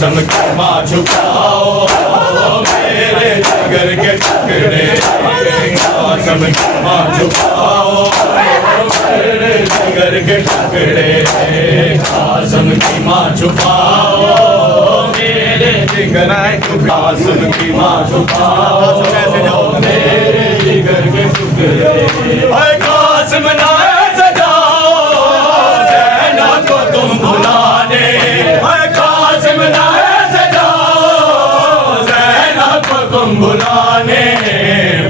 कासम की माँ छुपाओ मेरे जिगर के टुकड़े कासम की माँ छुपाओ मेरे जिगर के टुकड़े कासम की माँ छुपाओ मेरे जिगर के कासम की माँ छुपाओ मेरे जिगर के टुकड़े कासम ना सजाओ ज़ैना को तुम भुलाने कासम ना सजाओ ज़ैना को तुम भुलाने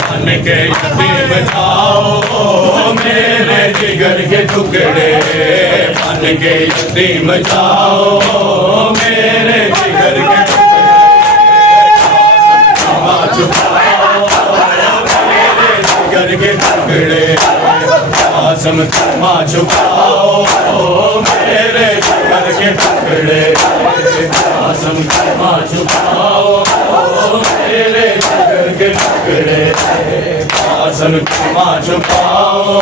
बन के यतीम जाओ मेरे जिगर के टुकड़े बन के यतीम जाओ मेरे जिगर के टुकड़े मेरे जिगर के टुकड़े कासम की माँ छुपाओ मेरे जिगर के टुकड़े कासम की माँ छुपाओ मेरे जिगर के टुकड़े कासम की माँ छुपाओ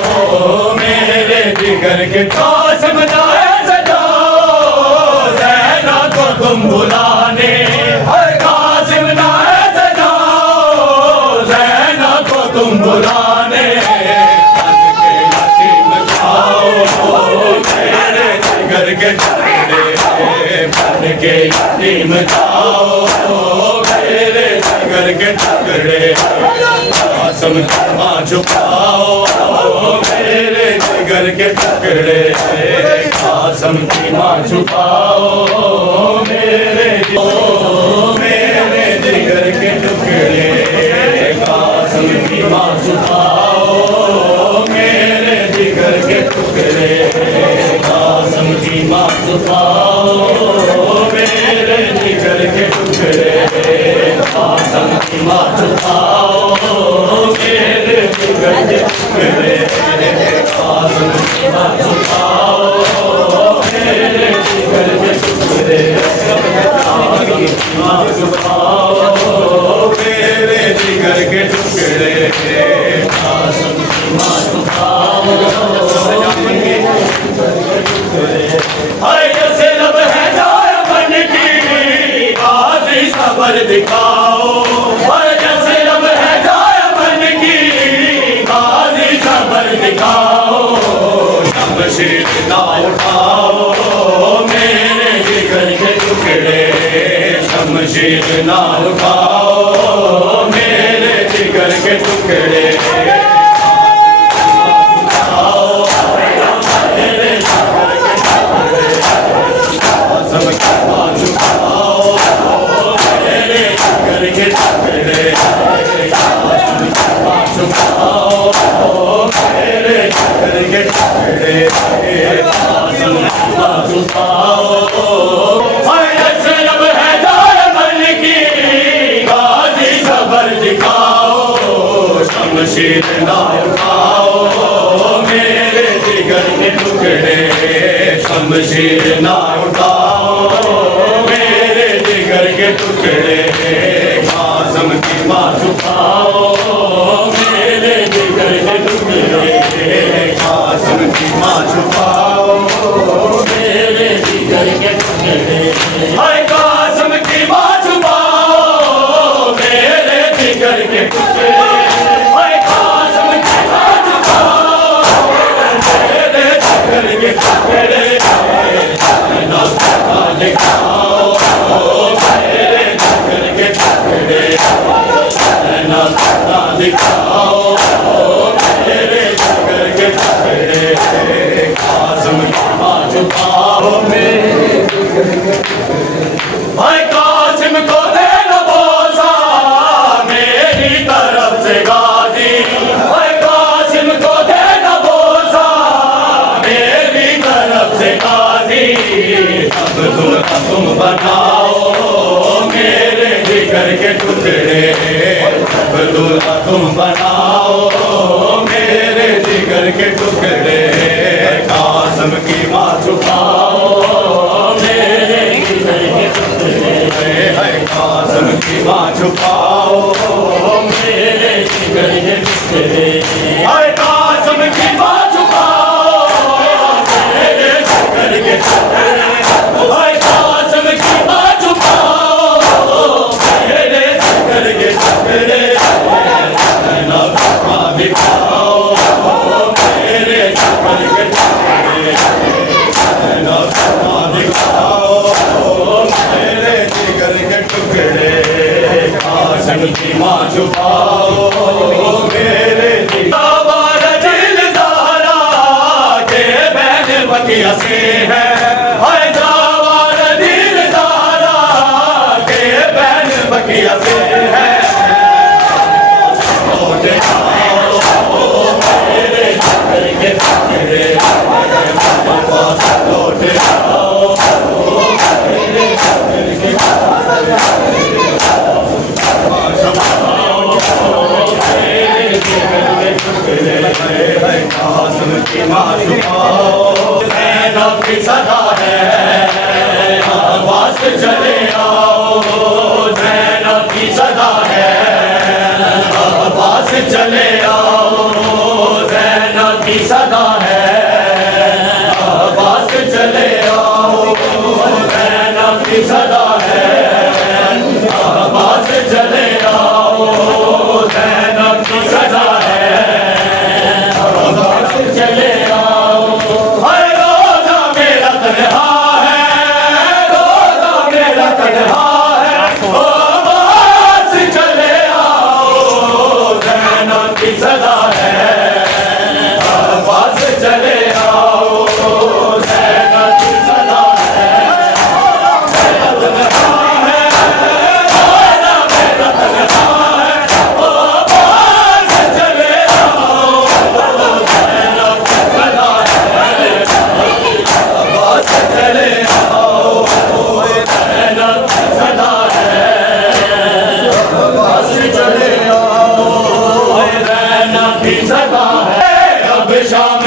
मेरे जिगर के कासम ना सजाओ ज़ैना को तुम भुलाने कासम ना सजाओ ज़ैना को तुम भुलाने मेरे जिगर के टुकड़े बन के यतीम जाओ मेरे जिगर के टुकड़े कासम की माँ छुपाओ मेरे जिगर के टुकड़े कासम की माँ छुपाओ मेरे जिगर के टुकड़े कासम की माँ छुपाओ मेरे जिगर के टुकड़े कासम की माँ छुपाओ मेरे जिगर के टुकड़े कासम की माँ छुपाओ मेरे जिगर के टुकड़े कासम की माँ छुपाओ मेरे जिगर के टुकड़े कासम की माँ छुपाओ मेरे जिगर के टुकड़े कासम की माँ छुपाओ जैसे लब है जाए मन की गाजी सबर दिखाओ जैसे लब है जाए मन की गाजी सबर दिखाओ शमशीर ना उठाओ मेरे जिगर के टुकड़े शमशीर ना उठाओ मेरे जिगर के टुकड़े शमशीर ना उठाओ मेरे जिगर के टुकड़े शमशीर ना उठाओ मेरे जिगर के टुकड़े कासम की माँ छुपाओ मेरे जिगर के टुकड़े कासम की माँ छुपाओ मेरे जिगर के टुकड़े कासम की माँ छुपाओ मेरे जिगर के टुकड़े दिखाओ मेरे जिगर के टुकड़े कासम की माँ छुपाओ भाई कासिम को दे दो बोसा मेरी तरफ से गाजी भाई कासिम को दे दो बोसा मेरी तरफ से गाजी अब तुम बनाओ मेरे जिगर के टुकड़े दूल्हा तुम बनाओ मेरे जिगर के टुकड़े कासम की माँ छुपाओ मेरे जिगर के टुकड़े कासम की माँ छुपाओ मेरे जिगर के टुकड़े कासम की माँ छुपाओ मेरे जिगर के टुकड़े कासम की माँ छुपाओ छुपाओ मेरे दीवार दिलदारा के बैन बकिया से है हाय जावार दिलदारा के बैन बकिया से है लौटे आओ मेरे के मेरे लौटे आओ ज़ैनब की सदा है आवाज़ चले आओ ज़ैनब की सदा है आवाज़ चले आओ ज़ैनब की सदा है आवाज़ चले आओ ज़ैनब की सदा है आवाज़ चले आओ ज़ैनब की सदा है आवाज़ चले आओ हर रोज़ा मेरा तन्हा है रोज़ा मेरा तन्हा है ओ आवाज़ चले आओ ज़ैनब की सदा है आवाज़ चले आओ ज़ैनब की सदा है मेरा तन्हा है रोज़ा मेरा तन्हा है ओ आवाज़ चले आओ ज़ैनब की सदा है आवाज़ चले आओ ज़ैनब की सदा है आवाज़ चले आओ ज़ैनब की सदा है अब शाम